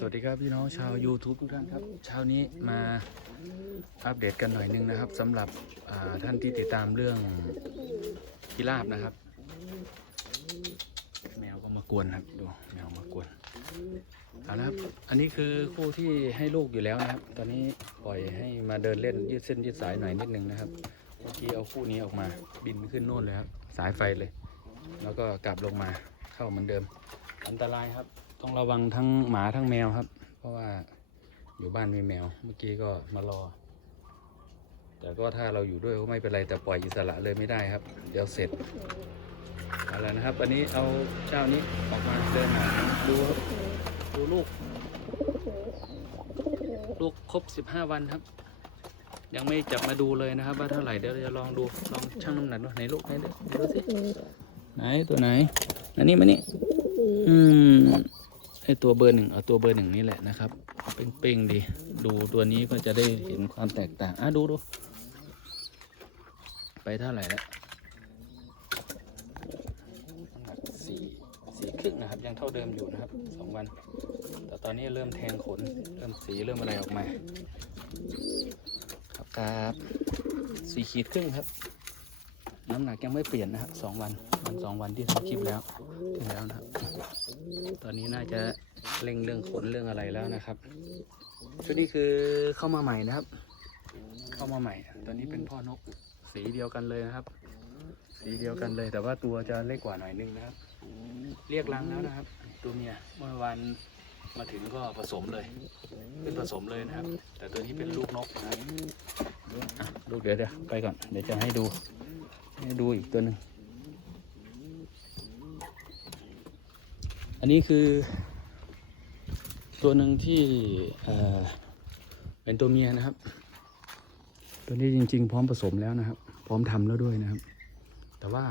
สวัสดีครับพี่น้องชาว YouTube ทุกท่านครับ เช้านี้มาอัปเดตกันหน่อยนึงนะครับสำหรับท่านที่ติดตามเรื่องกีราบนะครับ แมวก็มากวนครับดูแมวมากวนเอาละครับอันนี้คือคู่ที่ให้ลูกอยู่แล้วนะครับ ตอนนี้ปล่อยให้มาเดินเล่นยืดเส้นยืดสายหน่อยนิดนึงนะครับเมื่อกี้เอาคู่นี้ออกมาบินขึ้นโน่นเลยครับสายไฟเลย แล้วก็กลับลงมาเข้าเหมือนเดิม อันตรายครับ ต้องระวังทั้งหมาทั้งแมวครับ เพราะว่าอยู่บ้านมีแมว เมื่อกี้ก็มารอ แต่ก็ถ้าเราอยู่ด้วยก็ไม่เป็นไรแต่ปล่อยอิสระเลยไม่ได้ครับ เดี๋ยวเสร็จเอาละนะครับ อันนี้เอาเจ้านี้ออกมาเดินหาดูดูลูก ลูกครบสิบห้าวันครับ ยังไม่จับมาดูเลยนะครับ ว่าเท่าไหร่เดี๋ยวจะลองดูลองชั่งน้ำหนักดูไหนลูกไหนดูสิไหนตัวไหน อันนี้มานี่อืม ไอตัวเบอร์หนึ่งเอาตัวเบอร์หนึ่งนี่แหละนะครับเป้งๆดี ดูตัวนี้ก็จะได้เห็นความแตกต่างอะดูดูไปเท่าไหร่แล้วน้ำหนักสี่สี่ครึ่งนะครับ ยังเท่าเดิมอยู่นะครับสองวัน แต่ตอนนี้เริ่มแทงขน เริ่มสีเริ่มอะไรออกมา ครับครับสี่ขีดครึ่งครับ น้ำหนักยังไม่เปลี่ยนนะครับสองวันวันสองวันที่ทำคลิปแล้วที่แล้วนะครับ ตอนนี้น่าจะเร่งเรื่องขนเรื่องอะไรแล้วนะครับชุดนี้คือเข้ามาใหม่นะครับ เข้ามาใหม่ตัวนี้เป็นพ่อนกสีเดียวกันเลยนะครับ สีเดียวกันเลย แต่ว่าตัวจะเล็กกว่าหน่อยนึงนะครับ เรียกรังแล้วนะครับ ตัวเมียเมื่อวันมาถึงก็ผสมเลยขึ้นผสมเลยนะครับ แต่ตัวนี้เป็นลูกนกนะลูกเดี๋ยวเดี๋ยวไปก่อนเดี๋ยวจะให้ดู ดูอีกตัวหนึ่ง อันนี้คือ ตัวหนึ่งที่เป็นตัวเมียนะครับ ตัวนี้จริง ๆ พร้อมผสมแล้วนะครับ พร้อมทำแล้วด้วยนะครับ แต่ว่า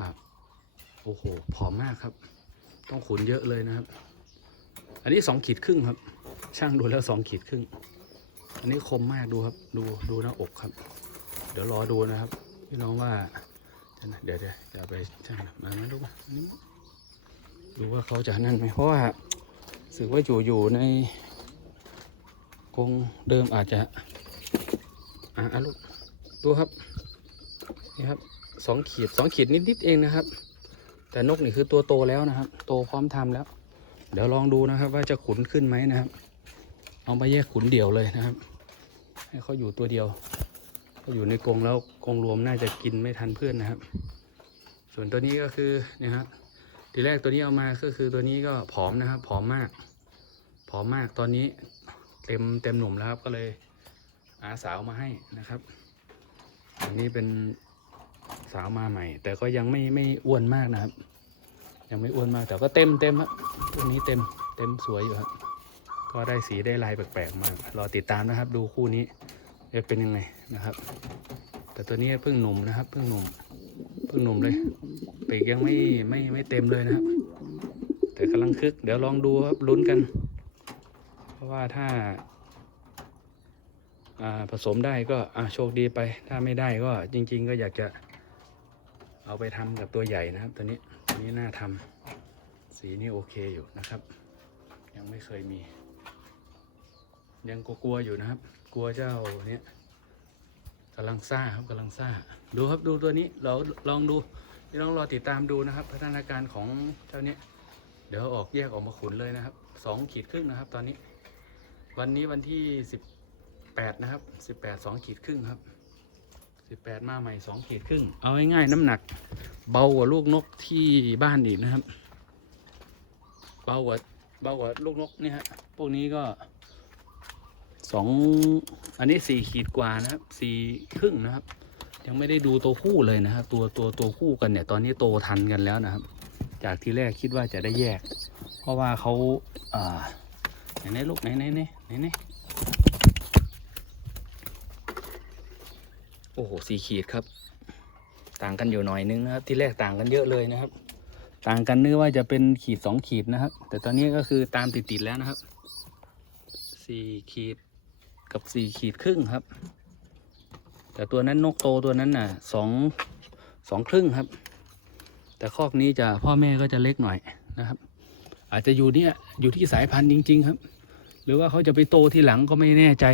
โอ้โหผอมมากครับ ต้องขุนเยอะเลยนะครับ อันนี้สองขีดครึ่งครับ ช่างดูแล้วสองขีดครึ่ง อันนี้คมมากดูครับ ดูดูหน้าอกครับ เดี๋ยวรอดูนะครับพี่น้องว่า เดี๋ยวเดี๋ยวจะไปช่างมามาดูมาดูว่าเขาจะนั่นไหมเพราะว่าสึกว่าอยู่อยู่ในกรงเดิมอาจจะอะอะลูกดูครับนี่ครับสองขีดสองขีดนิดๆเองนะครับ แต่นกนี่คือตัวโตแล้วนะครับ โตพร้อมทำแล้ว เดี๋ยวลองดูนะครับ ว่าจะขุนขึ้นไหมนะครับ เอาไปแยกขุนเดี่ยวเลยนะครับ ให้เขาอยู่ตัวเดียว เขาอยู่ในกรงแล้วกรงรวมน่าจะกินไม่ทันเพื่อนนะครับ ส่วนตัวนี้ก็คือเนี่ยฮะทีแรกตัวนี้เอามาก็คือตัวนี้ก็ผอมนะครับผอมมากผอมมากตอนนี้เต็มเต็มหนุ่มแล้วครับก็เลยอาสาวมาให้นะครับ อันนี้เป็นสาวมาใหม่ แต่ก็ยังไม่ไม่อ้วนมากนะครับ ยังไม่อ้วนมากแต่ก็เต็มเต็มครับตัวนี้เต็มเต็มสวยอยู่ครับ ก็ได้สีได้ลายแปลกๆมารอติดตามนะครับ ดูคู่นี้ จะเป็นยังไงนะครับ แต่ตัวนี้เพิ่งหนุ่มนะครับเพิ่งหนุ่มเพิ่งหนุ่มเลยปีกยังไม่ไม่ไม่เต็มเลยนะครับ แต่กำลังคึก เดี๋ยวลองดูครับลุ้นกัน เพราะว่าถ้าผสมได้ก็โชคดีไป ถ้าไม่ได้ก็จริง ๆ ก็อยากจะเอาไปทำกับตัวใหญ่นะครับ ตัวนี้ตัวนี้น่าทำสีนี่โอเคอยู่นะครับ ยังไม่เคยมี ยังกลัวๆอยู่นะครับ กลัวเจ้าเนี้ยกำลังซ่าครับกำลังซ่า ดูครับดูตัวนี้เราลองดูพี่น้องรอติดตามดูนะครับ พัฒนาการของเจ้าเนี้ยเดี๋ยวออกแยกออกมาขุนเลยนะครับสองขีดครึ่งนะครับ ตอนนี้ วันนี้วันที่สิบแปดนะครับสิบแปดสองขีดครึ่งครับสิบแปดมาใหม่สองขีดครึ่ง เอาง่ายๆน้ำหนัก เบากว่าลูกนกที่บ้านอีกนะครับ เบากว่าเบากว่าลูกนกนี่ฮะพวกนี้ก็ สองอันนี้สี่ขีดกว่านะครับสี่ครึ่งนะครับ ยังไม่ได้ดูตัวคู่เลยนะครับ ตัวตัวตัวคู่กันเนี่ย ตอนนี้โตทันกันแล้วนะครับ จากที่แรกคิดว่าจะได้แยก เพราะว่าเขาอ่าไหนไหนลูกไหนไหนไหนไหนไหนโอ้โหสี่ขีดครับ ต่างกันอยู่หน่อยนึงนะครับ ที่แรกต่างกันเยอะเลยนะครับ ต่างกันนึกว่าจะเป็นขีดสองขีดนะครับ แต่ตอนนี้ก็คือตามติดๆแล้วนะครับสี่ขีด กับสี่ขีดครึ่งครับ แต่ตัวนั้นนกโตตัวนั้นน่ะสองสองครึ่งครับ แต่คอกนี้จะพ่อแม่ก็จะเล็กหน่อยนะครับ อาจจะอยู่เนี่ยอยู่ที่สายพันธุ์จริง ๆ ครับ หรือว่าเขาจะไปโตที่หลังก็ไม่แน่ใจ